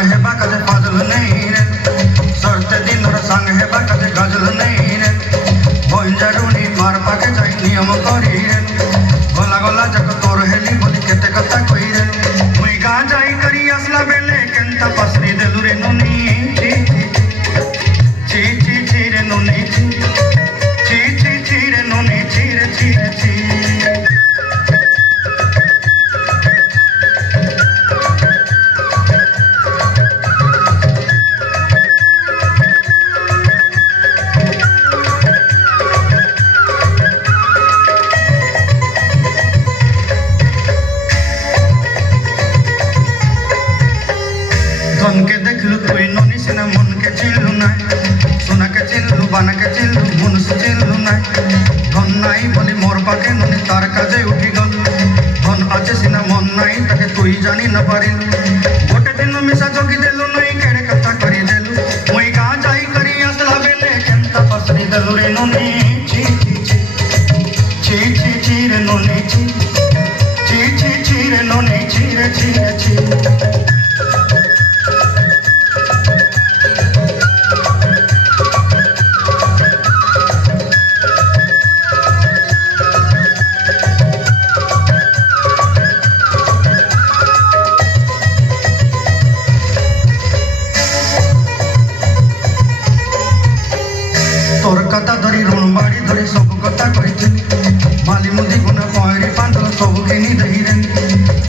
संग हेबा कदे फाजल नहीं रे सरते दिन संग हेबा कदे गजल नहीं रे बंजारुनी मार पाके जाई नियम करी रे गला गला जक तोर हेली बोली केते कथा कई रे मुई गा जाई करी असला बेले केंता पसरी देलु रे नुनी ची ची ची रे नुनी ची ची ची ची रे नुनी ची रे ची रे ची धन के देखलु कोई नोनी सिना मन के चिल्लु नाय सोना के चिल्लु बाना के चिल्लु मन से चिल्लु नाय धन नाई बोली मोर पाके नोनी तार काजे उठी गल धन आछे सिना मन नाई ताके तुई जानी न पारिलु गोटे दिन मिसा जोगी देलु नाई केड़े कथा करी देलु मुई गा जाई करी असला बेले केंता पसरी देलु रे नोनी ची ची ची ची ची ची रे नोनी ची ची ची ची रे नोनी ची रे ची रे ची তোর কথা